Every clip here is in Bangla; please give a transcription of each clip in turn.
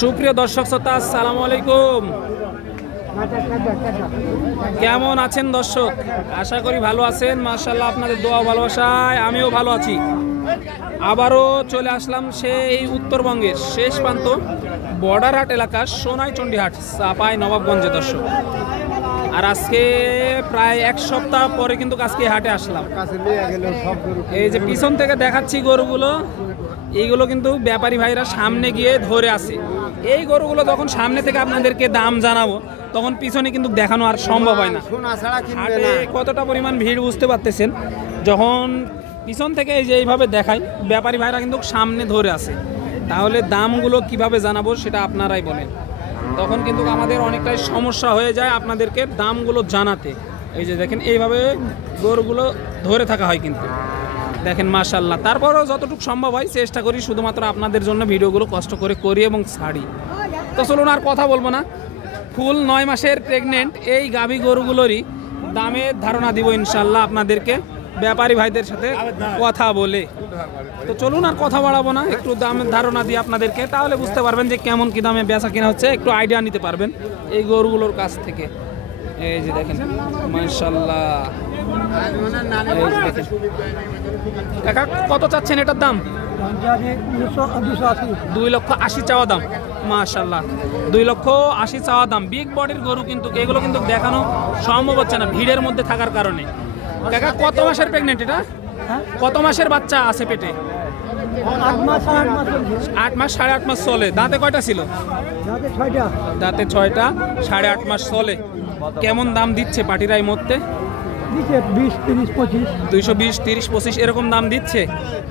সুপ্রিয় দর্শক শ্রোতা, আসসালামু আলাইকুম। কেমন আছেন দর্শক? আশা করি ভালো আছেন। মাশাআল্লাহ, আপনাদের দোয়া ভালোবাসায় আমিও ভালো আছি। আবারও চলে আসলাম সেই উত্তরবঙ্গের শেষ প্রান্ত বর্ডার হাট এলাকা সোনাইচন্ডী হাট, চাপাই নবাবগঞ্জে দর্শক। আর আজকে প্রায় এক সপ্তাহ পরে কিন্তু আজকে হাটে আসলাম। এই যে পিছন থেকে দেখাচ্ছি গরুগুলো, এইগুলো কিন্তু ব্যাপারী ভাইরা সামনে গিয়ে ধরে আছে। এই গরুগুলো যখন সামনে থেকে আপনাদেরকে দাম জানাবো তখন পিছনে কিন্তু দেখানো আর সম্ভব হয় না। হাটে কতটা পরিমাণ ভিড় বুঝতে পারতেছেন। যখন পিছন থেকে এই যে এইভাবে দেখায়, ব্যাপারী ভাইরা কিন্তু সামনে ধরে আছে। তাহলে দামগুলো কিভাবে জানাবো সেটা আপনারাই বলেন। তখন কিন্তু আমাদের অনেকটাই সমস্যা হয়ে যায় আপনাদেরকে দামগুলো জানাতে। এই যে দেখেন, এইভাবে গরুগুলো ধরে থাকা হয় কিন্তু দেখেন মাশাআল্লাহ। তারপরেও যতটুকু সম্ভব হয় চেষ্টা করি শুধুমাত্র আপনাদের জন্য ভিডিওগুলো কষ্ট করে করি এবং ছাড়ি। তো চলুন আর কথা বলবো না, ফুল 9 মাসের প্রেগনেন্ট এই গাভী গরুগুলোরই দামের ধারণা দিব ইনশাল্লাহ আপনাদেরকে, ব্যাপারী ভাইদের সাথে কথা বলে। তো চলুন আর কথা বাড়াবো না, একটু দামের ধারণা দিই আপনাদেরকে, তাহলে বুঝতে পারবেন যে কেমন কি দামে বেচা কিনা হচ্ছে, একটু আইডিয়া নিতে পারবেন এই গরুগুলোর কাছ থেকে। এই যে দেখেন মাশাআল্লাহ, কাকা কত চাচ্ছেন এটার দাম? 2,80,000 চাওয়া দাম। মাশাআল্লাহ, 2,80,000 চাওয়া দাম। বিগ বডির গরু কিন্তু এগুলো কিন্তু দেখানো সম্ভব হচ্ছে না ভিড়ের মধ্যে থাকার কারণে। কাকা কত মাসের প্রেগনেন্ট এটা? কত মাসের বাচ্চা আছে পেটে? 8 মাস 8.5 মাস চলে। দাঁতে কয়টা ছিল? দাঁতে 6টা, 8.5 মাস চলে। কেমন দাম দিচ্ছে পাটিরা এই মধ্যে? 220, 30, 25 এরকম দাম দিচ্ছে।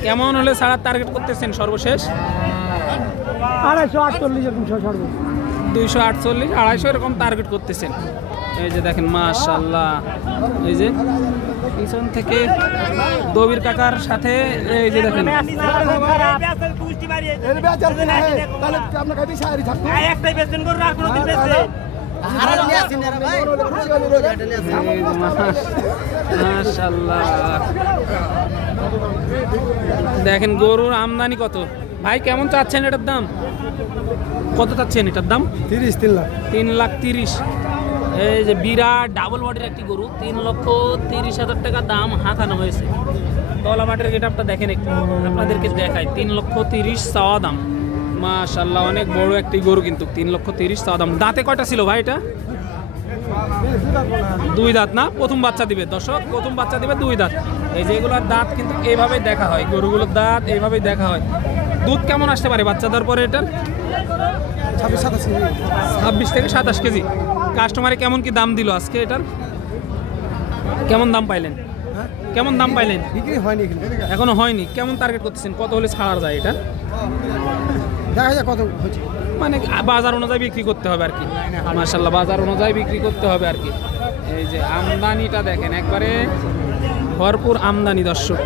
কেমন হলে ছাড়ার টার্গেট করতেছেন সর্বশেষ? 248, 250 এরকম টার্গেট করতেছেন। এই যে দেখেন মাশাআল্লাহ, এই যে পিছন থেকে দবির কাকার সাথে এই যে দেখেন দেখেন গরুর আমদানি কত। ভাই কেমন চাচ্ছেন এটার দাম? কত চাচ্ছেন এটার দাম? 3,30,000। এই যে বিরাট ডাবল বডির একটি গরু, 3,30,000 টাকা দাম হাঁকানো হয়েছে। তলা মাঠের গেটআপটা দেখেন একটু, আপনাদেরকে দেখায়। 3,30,000 চাওয়া দাম। মাশাআল্লাহ, অনেক বড় একটি গরু কিন্তু। 3,30,000 চাওয়া দাম। দাঁতে কয়টা ছিল ভাই এটা? 2 দাঁত না? প্রথম বাচ্চা দিবে দর্শক, প্রথম বাচ্চা দিবে 2 দাঁত। এই যে এগুলোর দাঁত কিন্তু এইভাবেই দেখা হয়, গরুগুলোর দাঁত এইভাবেই দেখা হয়। দুধ কেমন আসতে পারে বাচ্চা দেওয়ার পরে এটার? 26 থেকে 27 কেজি। কাস্টমারে কেমন কি দাম দিল আজকে এটার? কেমন দাম পাইলেন? কেমন দাম পাইলেন? বিক্রি হয়নি, এখনো হয়নি। কেমন টার্গেট করতেছেন? কত হলে ছাড়া যায় এটা? দেখা যায় কত হচ্ছে, মানে বাজার অনুযায়ী বিক্রি করতে হবে আর কি। মাশাআল্লাহ, বাজার অনুযায়ী বিক্রি করতে হবে আর কি। এই যে আমদানিটা দেখেন, একবারে ভরপুর আমদানি দর্শক,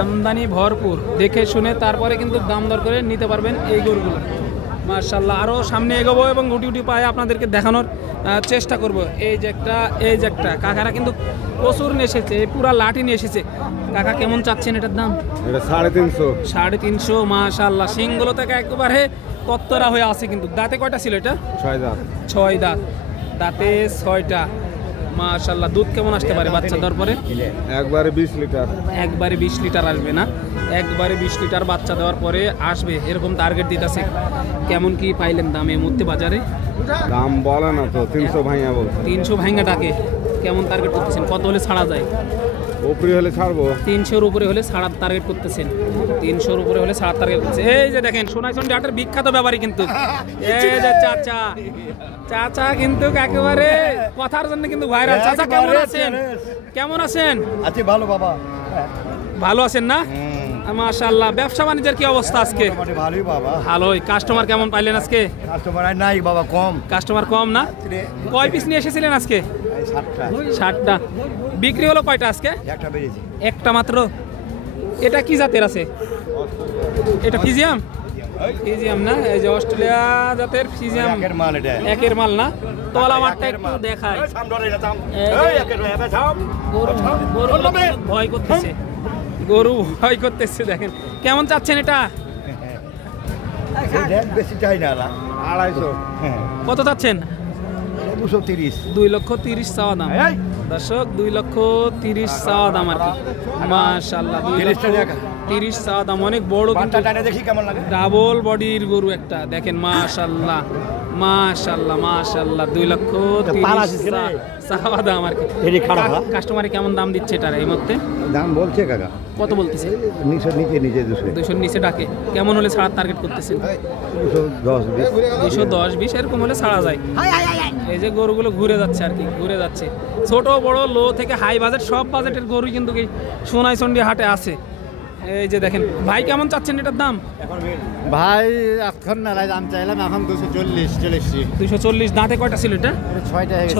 আমদানি ভরপুর। দেখে শুনে তারপরে কিন্তু দাম দর করে নিতে পারবেন এই গরুগুলো। মাশাআল্লাহ, আরও সামনে এগোবো এবং গুটি গুটি পায়ে আপনাদেরকে দেখানোর চেষ্টা করব। এই যে একটা কাকারা কিন্তু প্রচুর নিয়ে এসেছে, পুরা লাঠি নিয়ে এসেছে। কাকা কেমন চাচ্ছেন এটার দাম? 350। মাশাআল্লাহ, সিংগুলো থেকে একেবারে কত্তরা হয়ে আছে কিন্তু। দাঁতে কয়টা ছিল এটা? 6 দাঁত। দাঁতে 6টা। মাশাআল্লাহ, দুধ কেমন আসতে পারে বাচ্চা দেওয়ার পরে? একবারে 20 লিটার। একবারে 20 লিটার আসবে না? একবারে 20 লিটার বাচ্চা দেওয়ার পরে আসবে এরকম টার্গেট দিতেছে। কেমন কি পাইলেন দাম এই মুহূর্তে বাজারে? দাম বলে না তো, 300 ভাঙা বলছে। 300 ভাঙা ডাকে। কেমন টার্গেট করতেছেন? কত হলে ছাড়া যায়? উপরে হলে ছাড়বো। 300-র উপরে হলে ছাড়ার টার্গেট করতেছেন। 300-র উপরে হলে ছাড়ার টার্গেট করতেছে। এই যে দেখেন সোনাইচন্ডী হাটের বিখ্যাত ব্যাপারী কিন্তু এই যে চাচা কিন্তু একেবারে কথার জন্য কিন্তু ভাইরাল। চাচা কেমন আছেন? কেমন আছেন? আছি ভালো বাবা। ভালো আছেন না? মাশাআল্লাহ, ব্যবসা বাণিজ্যের কি অবস্থা আজকে? ভালোই বাবা। ভালোই। কাস্টমার কেমন পাইলেন আজকে? কাস্টমার নাই বাবা, কম। কাস্টমার কম না? কয় পিস নিয়ে এসেছিলেন আজকে? 60টা। বিক্রি হলো কয়টা আজকে? একটা বেরিয়েছে। একটা মাত্র। এটা কি জাতের আছে? এটা ফিজিয়াম? ফিজিয়াম না? এই যে অস্ট্রেলিয়া জাতের ফিজিয়াম। একের মাল না? তলা মাঠটা একটু দেখায়। ভয় করতেছে, গরু ভয় করতেছে। দেখেন কেমন চাচ্ছেন এটা? বেশি চাই না, 250 কত চাচ্ছেন? 230 2,30,000 চাওয়া দাম। দর্শক 2,30,000 চাওয়া দাম আর কি। মাশাআল্লাহ 2,30,000 চাওয়া দাম, অনেক বড় কিন্তু দেখি কেমন লাগে। ডাবল বডির গরু একটা দেখেন। মাশাআল্লাহ মাশাআল্লাহ মাশাআল্লাহ 2,30,000 চাওয়া দাম আর কি। কাস্টমারে কেমন দাম দিচ্ছে এটার এই মুহূর্তে? দাম বলছে কাকা কত বলতেছে? নিচে 200 নিচে ডাকে। কেমন হলে ছাড়ার টার্গেট করতেছেন? 210-20 এরকম হলে ছাড়া যায়। এই যে গরুগুলো ঘুরে যাচ্ছে আর কি, ঘুরে যাচ্ছে। ছোট বড় লো থেকে হাই বাজেট সব বাজেটের গরু কিন্তু এই সোনাইচন্ডী হাটে আছে। এই যে দেখেন ভাই কেমন চাচ্ছেন এটার দাম? ভাই এখন মেলায় দাম চাইলাম, এখন 240 চলেছি। 240। দাঁতে কয়টা ছিল এটা?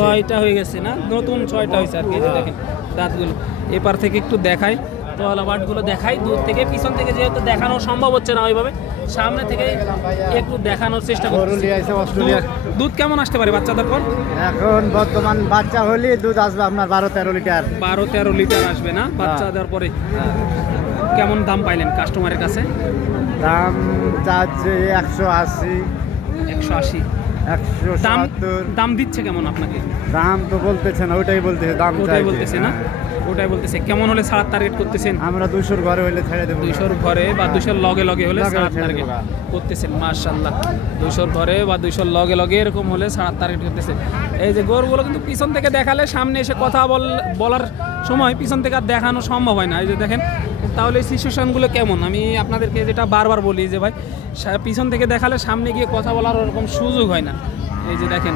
6টা হয়ে গেছে না, নতুন 6টা হয়েছে আর কি। এই যে দেখেন দাঁতগুলো এপার থেকে একটু দেখাই, তলা বাটগুলো দেখাই দূর থেকে। পিছন থেকে যেহেতু দেখানো সম্ভব হচ্ছে না ওইভাবে, সামনে থেকে একটু দেখানোর চেষ্টা করছি। দুধ কেমন আসতে পারে বাচ্চাদের পর? এখন বর্তমান বাচ্চা হলে দুধ আসবে আপনার 12-13 লিটার। 12-13 লিটার আসবে না বাচ্চা দেওয়ার পরে? কেমন দাম পাইলেন কাস্টমারের কাছে? দাম চাচ্ছে 180 দাম দিচ্ছে কেমন আপনাকে? দাম তো বলতেছে না, ওটাই বলতেছে দাম বলতেছে না, ওটাই বলতেছে। কেমন হলে ছাড়ার টার্গেট করতেছেন? আমরা 200 ঘরে হলে ছেড়ে দেবো। 200 ঘরে বা 200 লগে লগে হলে ছাড়ার টার্গেট করতেছেন। মাশাআল্লাহ 200 ঘরে বা 200 লগে লগে এরকম হলে ছাড়ার টার্গেট করতেছেন। এই যে গরুগুলো কিন্তু পিছন থেকে দেখালে সামনে এসে কথা বলার সময় পিছন থেকে আর দেখানো সম্ভব হয় না। এই যে দেখেন, তাহলে এই সিচুয়েশনগুলো কেমন? আমি আপনাদেরকে যেটা বারবার বলি যে ভাই পিছন থেকে দেখালে সামনে গিয়ে কথা বলার ওরকম সুযোগ হয় না। এই যে দেখেন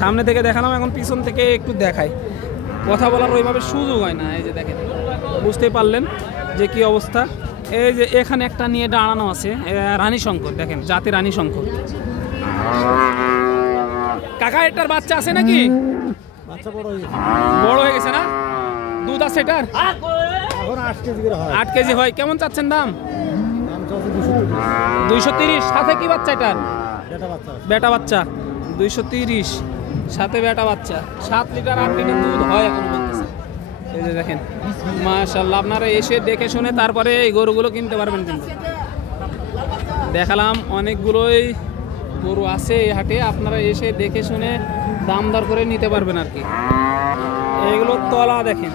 সামনে থেকে দেখালাম, এখন পিছন থেকে একটু দেখাই, কথা বলার ওইভাবে সুযোগ হয় না। এই যে দেখেন, বুঝতে পারলেন যে কি অবস্থা। এই যে এখানে একটা নিয়ে দাঁড়ানো আছে রানী শঙ্কর, দেখেন জাতি রানী শঙ্কর। কাকা এটার বাচ্চা আছে নাকি? বড় হয়ে গেছে না? দুধ আছে এটার? 8 কেজি হয়। কেমন চাচ্ছেন দাম? 230। সাথে কি বাচ্চা এটার? বেটা বাচ্চা। 230 সাথে বেটা বাচ্চা। 7 লিটার 8 লিটার দুধ হয় এখন বলতেছে। এই যে দেখেন মাশাআল্লাহ, আপনারা এসে দেখে শুনে তারপরে এই গরুগুলো কিনতে পারবেন। কিন্তু দেখালাম অনেকগুলোই গরু আছে এই হাটে, আপনারা এসে দেখে শুনে দাম দর করে নিতে পারবেন আর কি। এইগুলো তলা দেখেন,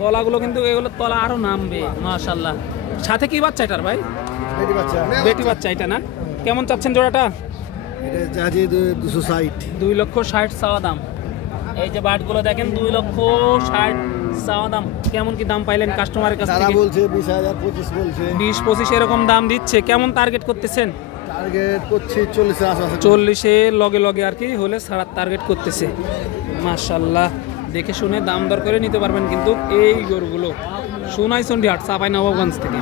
তলাগুলো কিন্তু এগুলো তলা আরো নামবে মাশাআল্লাহ। সাথে কি বাচ্চা এটার ভাই? বেটি বাচ্চা এটা না? কেমন চাচ্ছেন জোড়াটা? 2,60,000 চাওয়া দাম। এই যে বাটগুলো দেখেন 2,60,000 চাওয়া দাম। কেমন কি দাম পাইলেন কাস্টমারের কাছ থেকে? 20-25 এরকম দাম দিচ্ছে। কেমন টার্গেট করতেছেন? টার্গেট করছি 40-এর লগে লগে আর কি হলে ছাড়ার টার্গেট করতেছে। মাশাআল্লাহ দেখে শুনে দাম দর করে নিতে পারবেন কিন্তু এই গরুগুলো সোনাইচন্ডী হাট, চাঁপাইনবাবগঞ্জ থেকে।